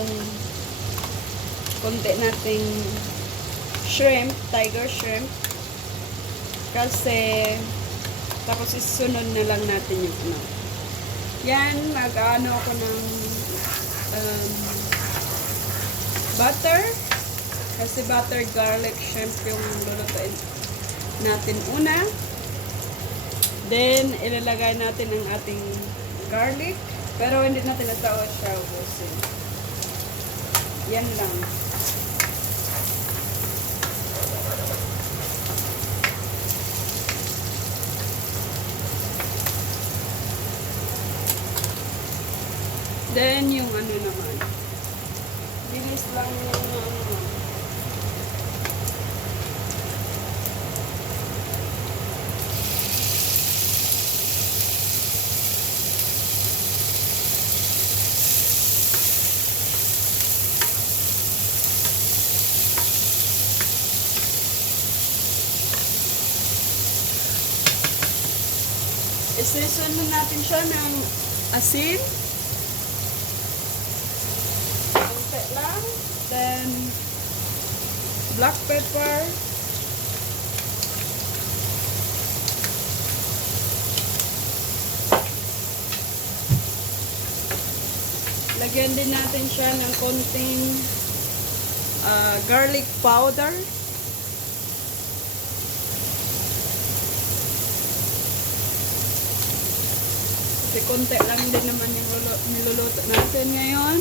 yung konti nating shrimp, tiger shrimp. Kasi, tapos isunod na lang natin yung ano. Yan, mag-ano ako ng butter. Kasi butter garlic shrimp yung lulutuin natin una. Then, ilalagay natin ang ating garlic. Pero hindi natin natawa siya ubusin. Yan lang. Then, yung ano naman. Bilis lang yung ano. Isisunod natin siya ng asin. Konti lang. Then, black pepper. Lagyan din natin siya ng konting garlic powder. Kasi konti lang din naman yung niluluto natin ngayon.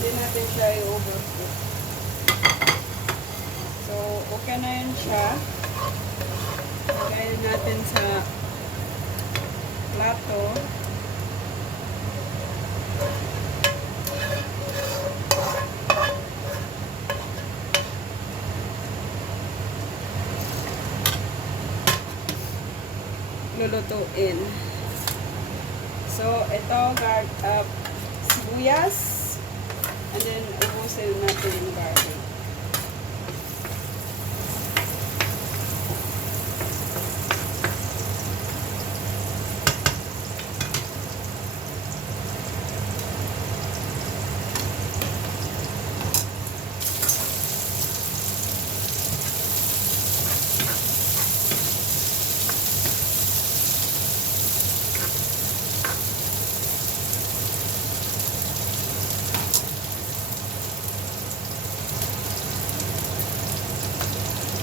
Hindi natin siya i-overcook. So, okay na yun siya. Lagay natin sa plato. Lulutuin. So, ito, sibuyas. And then, ubusin natin yung garlic.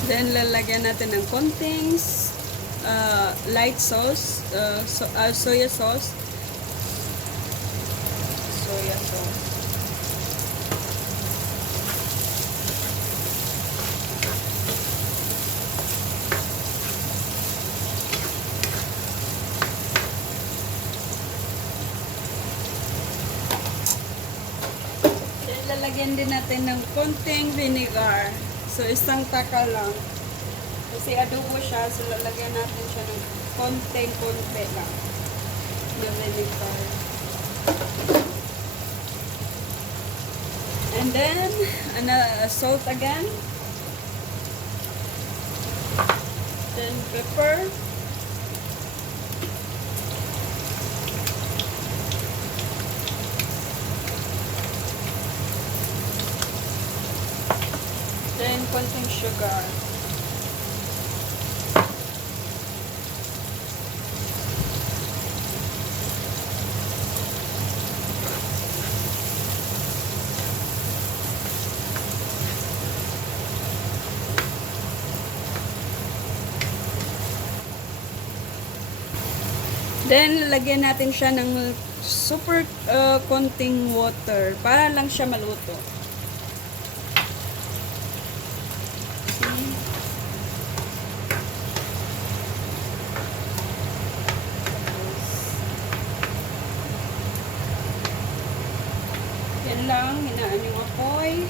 Then, lalagyan natin ng konting light sauce, soya sauce. Soya sauce. Then, lalagyan din natin ng konting vinegar. So, isang taka lang. Kasi adobo siya, so lalagyan natin siya ng konting-konti lang na vinegar. And then, salt again. Then, pepper. Then, konting sugar. Then, lagyan natin siya ng super konting water para lang siya maluto. Yan lang, hinaan yung apoy.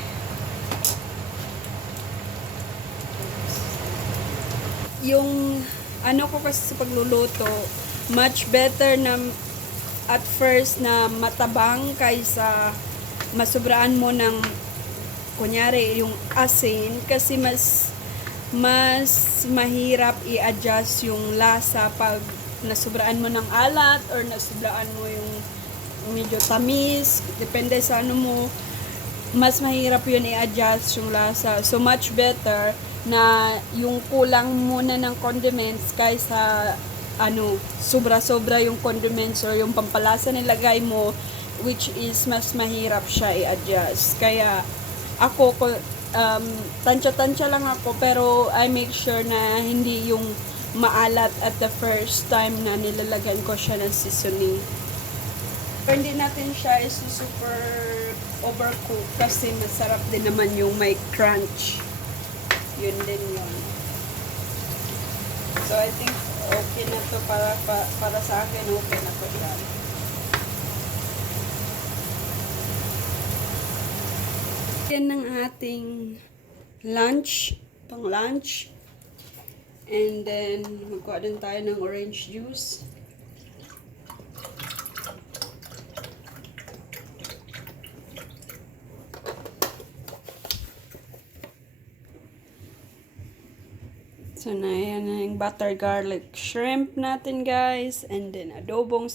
yung ano ko kasi sa pagluluto, much better na at first na matabang kaysa masubraan mo ng kunyari yung asin, kasi mas mahirap i-adjust yung lasa pag nasubraan mo ng alat or nasubraan mo yung medyo tamis, depende sa ano mo, mas mahirap yun i-adjust yung lasa. So much better na yung kulang muna ng condiments kaysa ano, sobra-sobra yung condiments or yung pampalasa nilagay mo, which is mas mahirap siya i-adjust. Kaya ako, tansya-tansya lang ako, pero I make sure na hindi yung maalat at the first time na nilalagyan ko siya ng seasoning. Pero hindi natin siya super overcook kasi masarap din naman yung may crunch. Yun din yun. So I think okay na to para sa akin, okay na to yan. Yan ang ating lunch, pang lunch. And then magkuha din tayo ng orange juice. So, na yan na yung butter garlic shrimp natin, guys. And then, adobong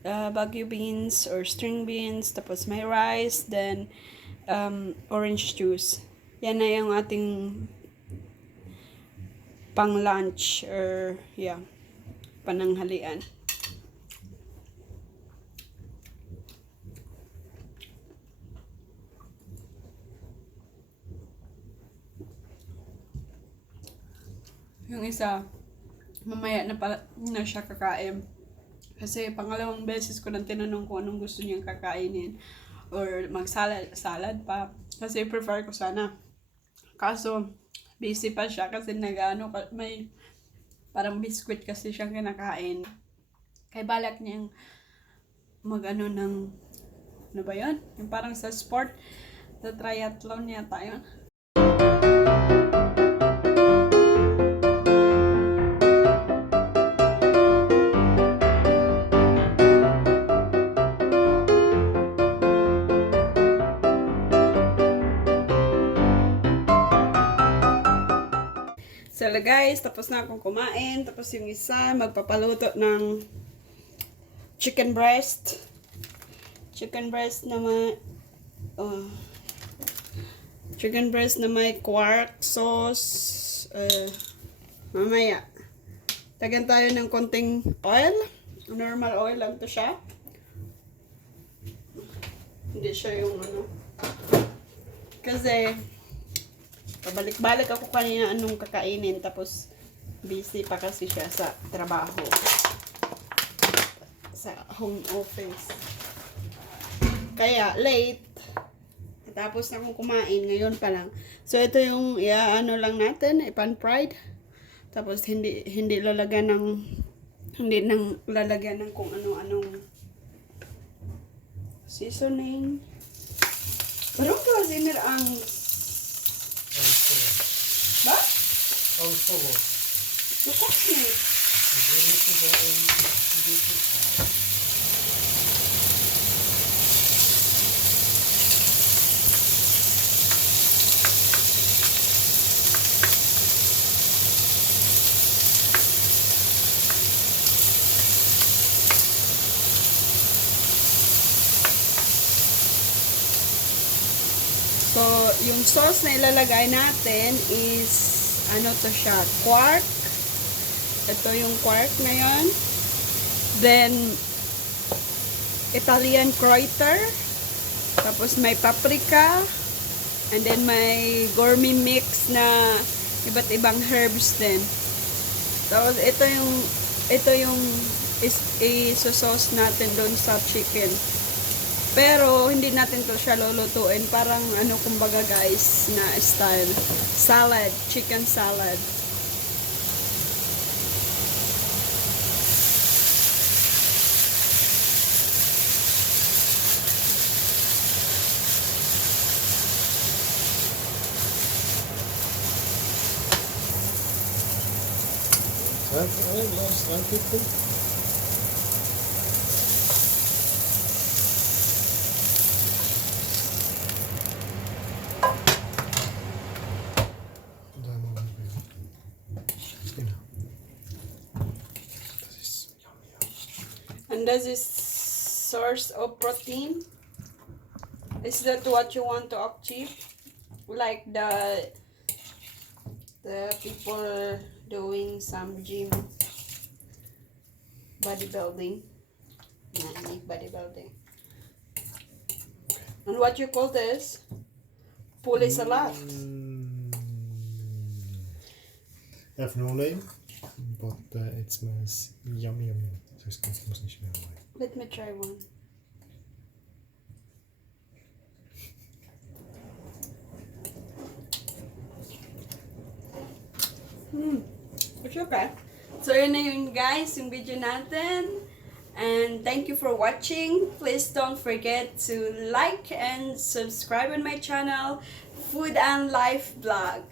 Baguio beans or string beans. Tapos, may rice. Then, orange juice. Yan na yung ating pang lunch or, yeah, pananghalian. Yung isa, mamaya na siya kakain. Kasi pangalawang beses ko nang tinanong kung anong gusto niyang kakainin. Or mag-salad pa. Kasi prefer ko sana. Kaso, busy pa siya kasi may parang biscuit kasi siyang kinakain. Kaya balak niyang mag-ano ng, ano ba yun? Yung parang sa sport, sa triathlon yata yun. So guys, tapos na akong kumain. Tapos yung isa, magpapaluto ng chicken breast. Chicken breast na may quark sauce. Mamaya. Tagan tayo ng konting oil. Normal oil lang to siya. Hindi siya yung ano. Kasi pabalik-balik ako kanina anong kakainin, tapos busy pa kasi siya sa trabaho, sa home office, kaya late. Tapos na akong kumain ngayon pa lang. So ito yung ano lang natin, pan-fried. Tapos hindi lalagyan ng kung ano-anong seasoning. Parang kasi ang ba? Also, Lukos na eh. So, yung sauce na ilalagay natin is, ano to siya, Quark. Ito yung Quark na yun. Then, Italian Kreuter. Tapos may paprika. And then may gourmet mix na iba't ibang herbs din. Tapos, ito yung i-sauce natin doon sa chicken. Pero, hindi natin to siya lulutuin. Parang, ano, kumbaga guys, na style. Salad. Chicken salad. Last time people. Där må man bli. Genau. Das ist yummy. And this is source of protein. Is that what you want to achieve? Like the people doing some gym bodybuilding. Bodybuilding. And what you call this? Puli salad. I have no name, but it smells yummy. So ich muss nicht mehr rein. Let me try one. It's okay. So yun na yun guys, yung video natin. And thank you for watching. Please don't forget to like and subscribe on my channel, Food and Life Vlog.